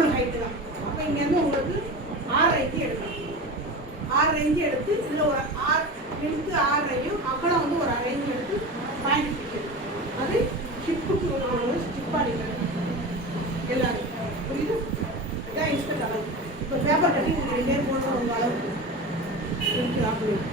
Normal height தான். அப்போ இங்கேருந்து உங்களுக்கு 6 இன்ச்சு எடுக்கணும். 6 இன்ச்சு எடுத்து இதில் ஒரு 6 லென்த்து 6ஐயும் அகலம் வந்து ஒரு 1/2 இன்ச்சு எடுத்து பாயிண்ட் பிடிக்கணும். அது ஹிப்புக்கு ஒரு ஸ்டிப் அடிக்கணும் எல்லாரும். புரியுது? இதான் இன்ஸ்டன்ட் அளவு. இப்போ பேப்பர் கட்டி நீங்கள் 2 பேர் போடுற உங்கள் அளவுக்கு இருக்குது.